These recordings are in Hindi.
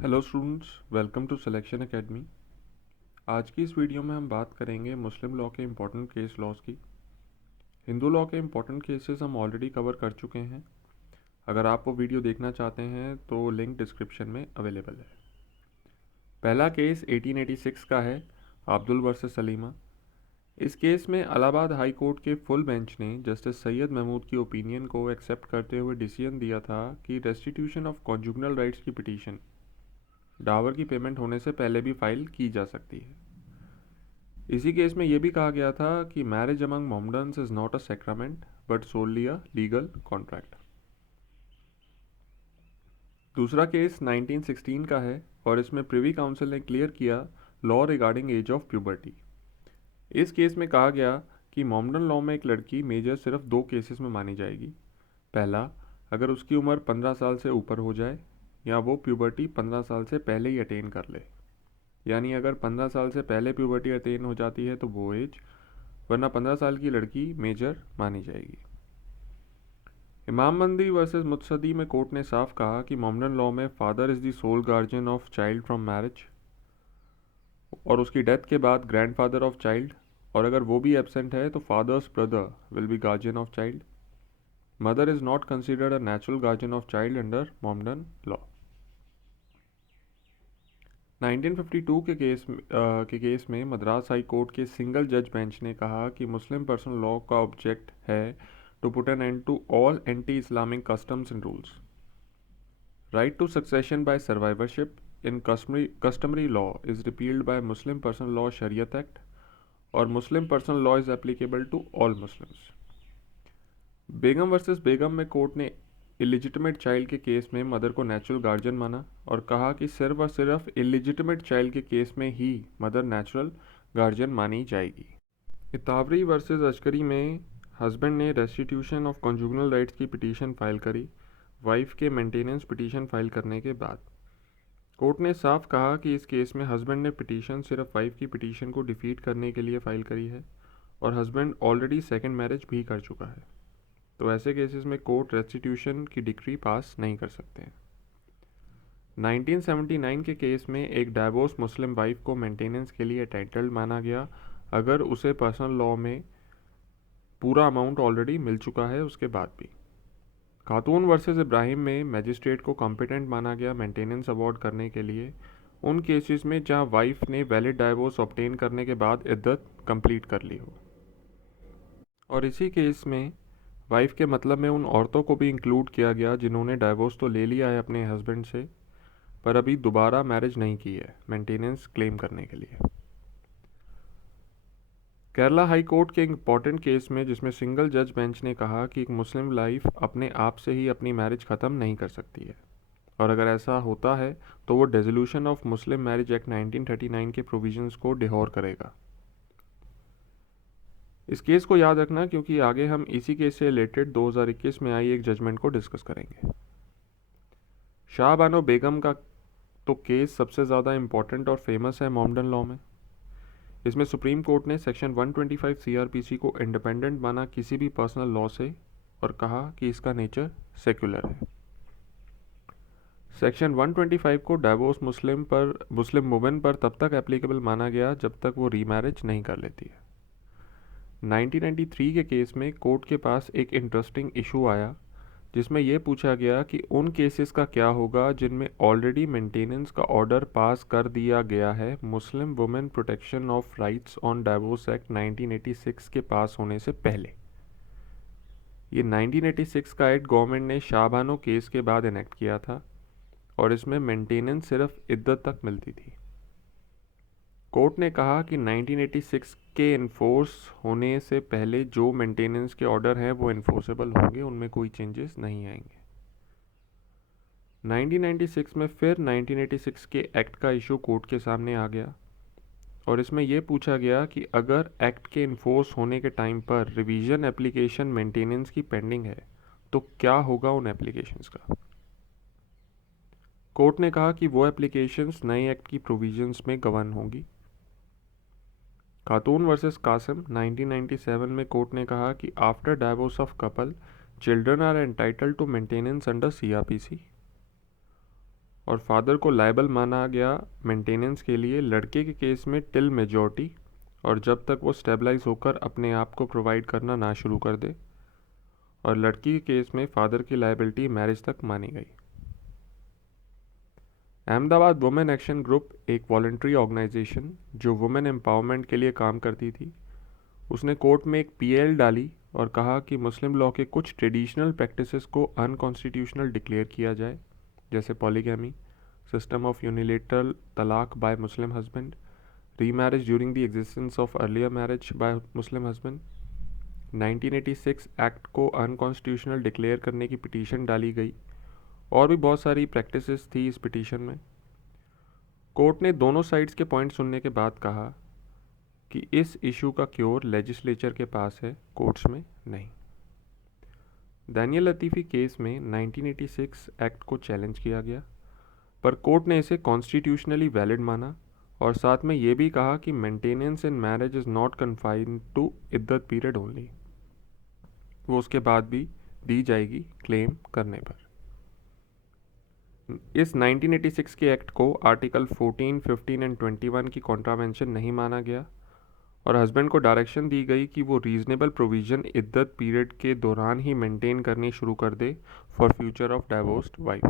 Hello students, welcome to Selection Academy. आज की इस वीडियो में हम बात करेंगे मुस्लिम लॉ के इम्पोर्टेंट केस लॉज की। हिंदू लॉ के इम्पोर्टेंट केसेस हम ऑलरेडी कवर कर चुके हैं। अगर आप वो वीडियो देखना चाहते हैं तो लिंक डिस्क्रिप्शन में अवेलेबल है। पहला केस 1886 का है, अब्दुल वर्सेस सलीमा। इस केस में इलाहाबाद हाई कोर्ट के फुल बेंच ने जस्टिस सैयद महमूद की ओपिनियन को एक्सेप्ट करते हुए डिसीजन दिया था कि रेस्टिट्यूशन ऑफ कॉन्जुगनल राइट्स की पिटीशन डावर की पेमेंट होने से पहले भी फाइल की जा सकती है। इसी केस में यह भी कहा गया था कि marriage among Mohammedans is not a sacrament but solely a legal contract. दूसरा केस 1916 का है और इसमें प्रिवी काउंसिल ने क्लियर किया law regarding age of puberty. इस केस में कहा गया कि मोमडन लॉ में एक लड़की मेजर सिर्फ दो केसेस में मानी जाएगी। पहला, अगर उसकी उम्र 15 साल से ऊपर हो जाए या वो प्यूबर्टी 15 साल से पहले ही अटेन कर ले। यानी अगर 15 साल से पहले प्यूबर्टी अटेन हो जाती है तो वो एज, वरना 15 साल की लड़की मेजर मानी जाएगी। इमामबंदी वर्सेस मुत्सदी में कोर्ट ने साफ कहा कि मोमडन लॉ में father is the sole guardian of child from marriage और उसकी डेथ के बाद ग्रैंडफादर ऑफ चाइल्ड, और अगर वो भी एब्सेंट है तो father's brother will be guardian of child. Mother is not considered a natural guardian of child under Mohammedan law. 1952 के केस में मद्रास हाई कोर्ट के सिंगल जज बेंच ने कहा कि मुस्लिम पर्सनल लॉ का ऑब्जेक्ट है to put an end to all anti Islamic customs and rules. Right to succession by survivorship in customary law is repealed by Muslim Personal Law Shariat Act और Muslim personal law is applicable to all Muslims. Begum versus Begum में कोर्ट ने इलिजिटिमेट चाइल्ड के केस में मदर को नेचुरल गार्जियन माना और कहा कि सिर्फ और सिर्फ इलिजिटिमेट चाइल्ड के केस में ही मदर नेचुरल गार्जियन मानी जाएगी। इतावरी वर्सेस अशकरी में हस्बैंड ने रेस्टिट्यूशन ऑफ कॉन्जुगनल राइट्स की पिटीशन फाइल करी वाइफ के मेंटेनेंस पिटीशन फाइल करने के बाद। कोर्ट ने साफ कहा कि इस केस में हस्बैंड ने पिटीशन सिर्फ वाइफ की पिटीशन को डिफीट करने के लिए फाइल करी है और हस्बैंड ऑलरेडी सेकेंड मैरिज भी कर चुका है, तो ऐसे केसेस में कोर्ट रेस्टिट्यूशन की डिक्री पास नहीं कर सकते हैं। 1979 के केस में एक डाइवोर्स मुस्लिम वाइफ को मेंटेनेंस के लिए टाइटल्ड माना गया अगर उसे पर्सनल लॉ में पूरा अमाउंट ऑलरेडी मिल चुका है उसके बाद भी। खातून वर्सेस इब्राहिम में मजिस्ट्रेट को कॉम्पिटेंट माना गया मेंटेनेंस अवार्ड करने के लिए उन केसेस में जहां वाइफ ने वैलिड डाइवोर्स ऑब्टेन करने के बाद इद्दत कंप्लीट कर ली हो। और इसी केस में वाइफ के मतलब में उन औरतों को भी इंक्लूड किया गया जिन्होंने डाइवोर्स तो ले लिया है अपने हस्बैंड से पर अभी दोबारा मैरिज नहीं की है मेंटेनेंस क्लेम करने के लिए। केरला हाई कोर्ट के एक इम्पॉर्टेंट केस में जिसमें सिंगल जज बेंच ने कहा कि एक मुस्लिम लाइफ अपने आप से ही अपनी मैरिज ख़त्म नहीं कर सकती है और अगर ऐसा होता है तो वो dissolution of Muslim marriage act 1939 के प्रोविजंस को डिहॉर करेगा। इस केस को याद रखना क्योंकि आगे हम इसी केस से रिलेटेड 2021 में आई एक जजमेंट को डिस्कस करेंगे। शाह बानो बेगम का तो केस सबसे ज़्यादा इम्पॉर्टेंट और फेमस है मोमडन लॉ में। इसमें सुप्रीम कोर्ट ने सेक्शन 125 सीआरपीसी को इंडिपेंडेंट माना किसी भी पर्सनल लॉ से और कहा कि इसका नेचर सेक्युलर है। सेक्शन 125 को डाइवोर्स मुस्लिम वुमेन पर तब तक एप्लीकेबल माना गया जब तक वो रीमैरिज नहीं कर लेती है। 1993 के केस में कोर्ट के पास एक इंटरेस्टिंग इशू आया जिसमें यह पूछा गया कि उन केसेस का क्या होगा जिनमें ऑलरेडी मेंटेनेंस का ऑर्डर पास कर दिया गया है Muslim women protection of rights on divorce act 1986 के पास होने से पहले। ये 1986 का एक्ट गवर्नमेंट ने शाहबानो केस के बाद इनेक्ट किया था और इसमें मेंटेनेंस सिर्फ इद्दत तक मिलती थी। कोर्ट ने कहा कि 1986 के इन्फोर्स होने से पहले जो मेंटेनेंस के ऑर्डर हैं वो इन्फोर्सेबल होंगे, उनमें कोई चेंजेस नहीं आएंगे। 1996 में फिर 1986 के एक्ट का इशू कोर्ट के सामने आ गया और इसमें यह पूछा गया कि अगर एक्ट के इन्फोर्स होने के टाइम पर रिवीजन एप्लीकेशन मेंटेनेंस की पेंडिंग है तो क्या होगा उन एप्लीकेशंस का। कोर्ट ने कहा कि वो एप्लीकेशंस नए एक्ट की प्रोविजंस में गवर्न होंगी। खातून वर्सेस कासिम 1997 में कोर्ट ने कहा कि after divorce of couple children are entitled to maintenance under CrPC. और फादर को लायबल माना गया मेंटेनेंस के लिए लड़के के केस में टिल मेजॉरिटी, और जब तक वो स्टेबलाइज होकर अपने आप को प्रोवाइड करना ना शुरू कर दे, और लड़की के केस में फादर की लायबिलिटी मैरिज तक मानी गई। अहमदाबाद वुमेन एक्शन ग्रुप एक वॉलंटरी ऑर्गेनाइजेशन जो वुमेन एम्पावरमेंट के लिए काम करती थी, उसने कोर्ट में एक पीएल डाली और कहा कि मुस्लिम लॉ के कुछ ट्रेडिशनल प्रैक्टिसेस को अनकॉन्स्टिट्यूशनल डिक्लेयर किया जाए, जैसे पॉलीगैमी, सिस्टम ऑफ यूनिलेटरल तलाक bye Muslim husband, remarriage during the existence of earlier marriage by Muslim husband. 1986 act को अनकॉन्स्टिट्यूशनल डिक्लेयर करने की पिटीशन डाली गई, और भी बहुत सारी प्रैक्टिसेस थी इस पिटीशन में। कोर्ट ने दोनों साइड्स के पॉइंट सुनने के बाद कहा कि इस इशू का क्योर लेजिस्लेचर के पास है, कोर्ट्स में नहीं। दानियल लतीफ़ी केस में 1986 एक्ट को चैलेंज किया गया, पर कोर्ट ने इसे कॉन्स्टिट्यूशनली वैलिड माना और साथ में ये भी कहा कि maintenance in marriage is not confined to iddat period only, वो उसके बाद भी दी जाएगी क्लेम करने पर। इस 1986 के एक्ट को आर्टिकल 14, 15 एंड 21 की कॉन्ट्रावेंशन नहीं माना गया, और हस्बैंड को डायरेक्शन दी गई कि वो रीजनेबल प्रोविज़न इद्दत पीरियड के दौरान ही मेंटेन करनी शुरू कर दे for future of divorced wife.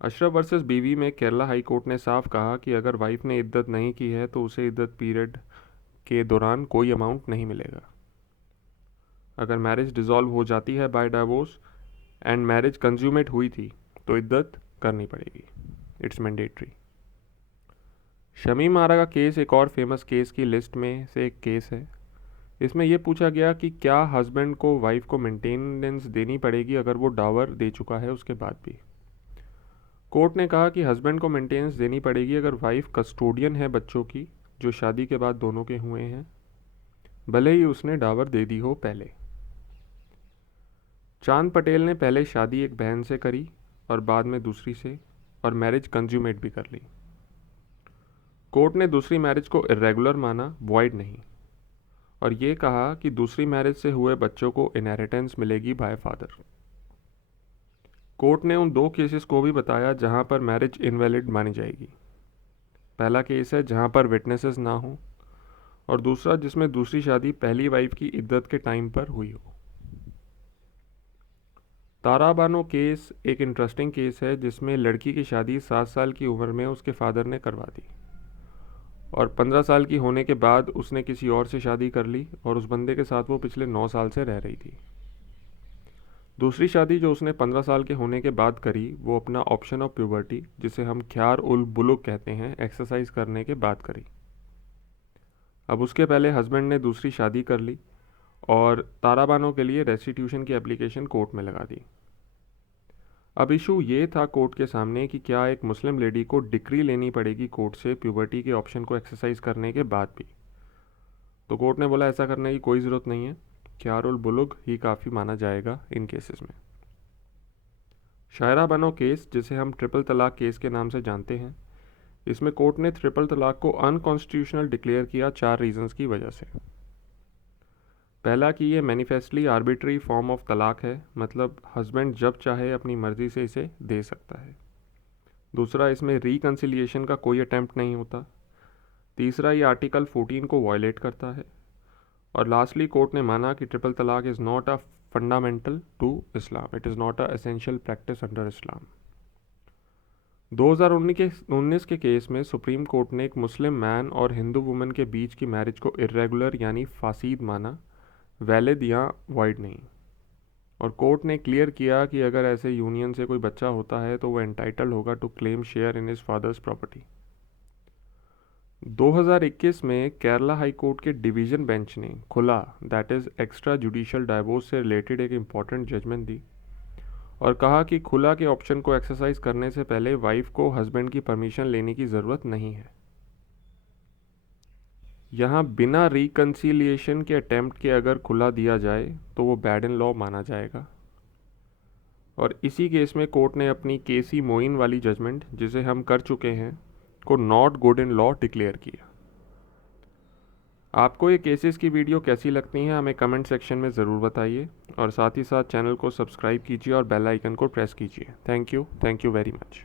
Ashraf versus Bivi में केरला हाई कोर्ट ने साफ कहा कि अगर वाइफ ने इद्दत नहीं की है तो उसे इद्दत पीरियड के दौरान कोई अमाउंट नहीं मिलेगा। अगर मैरिज डिसॉल्व हो जाती है by divorce and marriage consummate हुई थी तो इद्दत करनी पड़ेगी, इट्स मैंडेटरी। शमीम आरा का केस एक और फेमस केस की लिस्ट में से एक केस है। इसमें यह पूछा गया कि क्या हस्बैंड को वाइफ को मेंटेनेंस देनी पड़ेगी अगर वो डावर दे चुका है उसके बाद भी। कोर्ट ने कहा कि हस्बैंड को मेंटेनेंस देनी पड़ेगी अगर वाइफ कस्टोडियन है बच्चों की जो शादी के बाद दोनों के हुए हैं, भले ही उसने डावर दे दी हो पहले। चांद पटेल ने पहले शादी एक बहन से करी और बाद में दूसरी से, और मैरिज कंज्यूमेट भी कर ली। कोर्ट ने दूसरी मैरिज को इरेगुलर माना, वॉइड नहीं, और ये कहा कि दूसरी मैरिज से हुए बच्चों को इनहेरिटेंस मिलेगी बाय फादर। कोर्ट ने उन दो केसेस को भी बताया जहां पर मैरिज इनवैलिड मानी जाएगी। पहला केस है जहां पर विटनेसेस ना हो, और दूसरा जिसमें दूसरी शादी पहली वाइफ की इद्दत के टाइम पर हुई हो। तारा बानो केस एक इंटरेस्टिंग केस है जिसमें लड़की की शादी 7 साल की उम्र में उसके फादर ने करवा दी, और 15 साल की होने के बाद उसने किसी और से शादी कर ली और उस बंदे के साथ वो पिछले 9 साल से रह रही थी। दूसरी शादी जो उसने 15 साल के होने के बाद करी वो अपना ऑप्शन ऑफ प्यूबर्टी, जिसे हम ख्यार उल बुलुग कहते हैं, एक्सरसाइज करने के बाद करी। अब उसके पहले हस्बैंड ने दूसरी शादी कर ली और ताराबानो के लिए रेस्टिट्यूशन की एप्लीकेशन कोर्ट में लगा दी। अब इशू ये था कोर्ट के सामने कि क्या एक मुस्लिम लेडी को डिक्री लेनी पड़ेगी कोर्ट से प्यूबर्टी के ऑप्शन को एक्सरसाइज करने के बाद भी। तो कोर्ट ने बोला ऐसा करने की कोई ज़रूरत नहीं है, ख्यारुल बुलुग ही काफ़ी माना जाएगा इन केसेस में। शायरा बानो केस, जिसे हम ट्रिपल तलाक केस के नाम से जानते हैं, इसमें कोर्ट ने ट्रिपल तलाक को अनकॉन्स्टिट्यूशनल डिक्लेयर किया 4 रीजंस की वजह से। पहला कि ये मैनिफेस्टली आर्बिट्री फॉर्म ऑफ तलाक है, मतलब हस्बैंड जब चाहे अपनी मर्ज़ी से इसे दे सकता है। दूसरा, इसमें रिकन्सिलिएशन का कोई अटैम्प्ट नहीं होता। तीसरा, ये आर्टिकल 14 को वायलेट करता है। और लास्टली कोर्ट ने माना कि triple talaq is not a fundamental to Islam, it is not a essential practice under Islam. 2019 के केस में सुप्रीम कोर्ट ने एक मुस्लिम मैन और हिंदू वुमन के बीच की मैरिज को इर्रेगुलर यानी फासीद माना, वैलिड या वाइड नहीं। और कोर्ट ने क्लियर किया कि अगर ऐसे यूनियन से कोई बच्चा होता है तो वो एंटाइटल्ड होगा to claim share in his father's property. 2021 में केरला हाई कोर्ट के डिवीज़न बेंच ने खुला, that is extra judicial divorce से रिलेटेड एक इम्पॉर्टेंट जजमेंट दी और कहा कि खुला के ऑप्शन को एक्सरसाइज करने से पहले वाइफ को हस्बैंड की परमिशन लेने की ज़रूरत नहीं है। यहाँ बिना रिकन्सिलिएशन के अटैम्प्ट के अगर खुला दिया जाए तो वो बैड इन लॉ माना जाएगा। और इसी केस में कोर्ट ने अपनी केसी मोइन वाली जजमेंट, जिसे हम कर चुके हैं, को not good in law declare किया। आपको ये केसेस की वीडियो कैसी लगती हैं हमें कमेंट सेक्शन में ज़रूर बताइए और साथ ही साथ चैनल को सब्सक्राइब कीजिए और बेल आइकन को प्रेस कीजिए। Thank you very much.